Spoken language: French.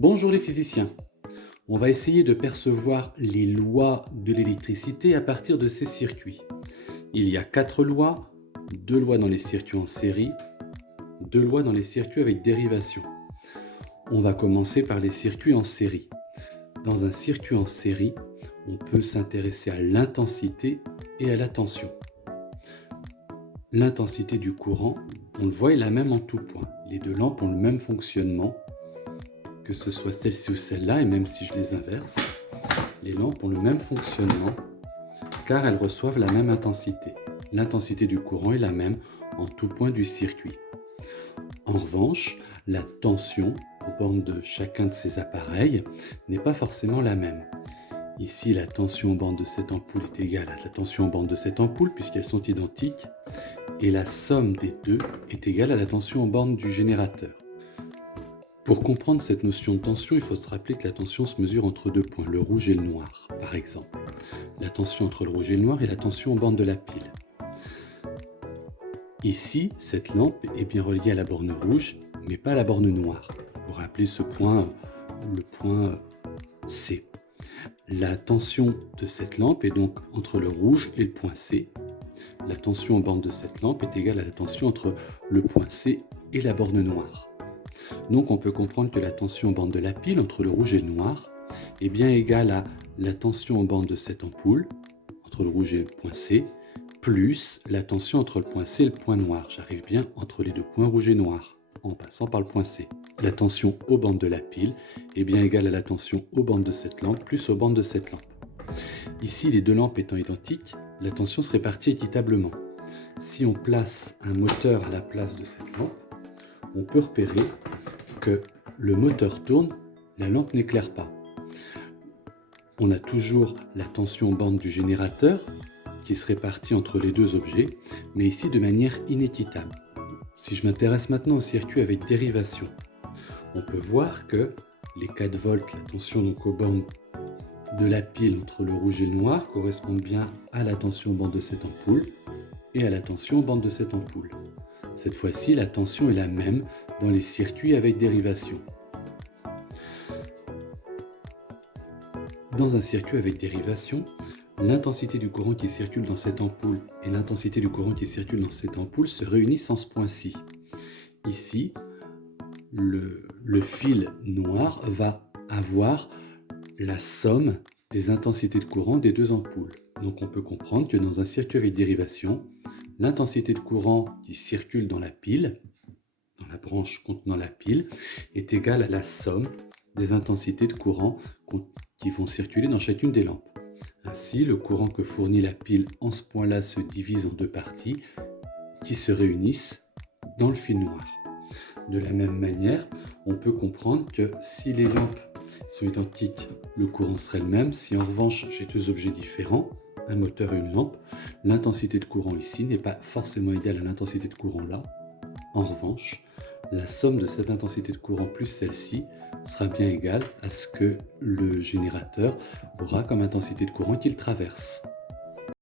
Bonjour les physiciens. On va essayer de percevoir les lois de l'électricité à partir de ces circuits. Il y a 4 lois, 2 lois dans les circuits en série, 2 lois dans les circuits avec dérivation. On va commencer par les circuits en série. Dans un circuit en série, on peut s'intéresser à l'intensité et à la tension. L'intensité du courant, on le voit, est la même en tout point. Les deux lampes ont le même fonctionnement, que ce soit celle-ci ou celle-là, et même si je les inverse, les lampes ont le même fonctionnement car elles reçoivent la même intensité. L'intensité du courant est la même en tout point du circuit. En revanche, la tension aux bornes de chacun de ces appareils n'est pas forcément la même. Ici, la tension aux bornes de cette ampoule est égale à la tension aux bornes de cette ampoule puisqu'elles sont identiques, et la somme des deux est égale à la tension aux bornes du générateur. Pour comprendre cette notion de tension, il faut se rappeler que la tension se mesure entre deux points, le rouge et le noir, par exemple. La tension entre le rouge et le noir est la tension aux bornes de la pile. Ici, cette lampe est bien reliée à la borne rouge, mais pas à la borne noire. On pourrait appeler ce point le point C. La tension de cette lampe est donc entre le rouge et le point C. La tension aux bornes de cette lampe est égale à la tension entre le point C et la borne noire. Donc on peut comprendre que la tension aux bornes de la pile entre le rouge et le noir est bien égale à la tension aux bornes de cette ampoule, entre le rouge et le point C, plus la tension entre le point C et le point noir. J'arrive bien entre les deux points rouge et noir, en passant par le point C. La tension aux bornes de la pile est bien égale à la tension aux bornes de cette lampe, plus aux bornes de cette lampe. Ici, les deux lampes étant identiques, la tension se répartit équitablement. Si on place un moteur à la place de cette lampe, on peut repérer que le moteur tourne, la lampe n'éclaire pas. On a toujours la tension aux bornes du générateur qui se répartit entre les deux objets, mais ici de manière inéquitable. Si je m'intéresse maintenant au circuit avec dérivation, on peut voir que les 4 volts, la tension donc aux bornes de la pile entre le rouge et le noir, correspondent bien à la tension aux bornes de cette ampoule et à la tension aux bornes de cette ampoule. Cette fois-ci, la tension est la même dans les circuits avec dérivation. Dans un circuit avec dérivation, l'intensité du courant qui circule dans cette ampoule et l'intensité du courant qui circule dans cette ampoule se réunissent en ce point-ci. Ici, le fil noir va avoir la somme des intensités de courant des deux ampoules. Donc on peut comprendre que dans un circuit avec dérivation, l'intensité de courant qui circule dans la pile, dans la branche contenant la pile, est égale à la somme des intensités de courant qui vont circuler dans chacune des lampes. Ainsi, le courant que fournit la pile en ce point-là se divise en deux parties qui se réunissent dans le fil noir. De la même manière, on peut comprendre que si les lampes sont identiques, le courant serait le même. Si en revanche j'ai deux objets différents, un moteur et une lampe, l'intensité de courant ici n'est pas forcément égale à l'intensité de courant là. En revanche, la somme de cette intensité de courant plus celle-ci sera bien égale à ce que le générateur aura comme intensité de courant qu'il traverse.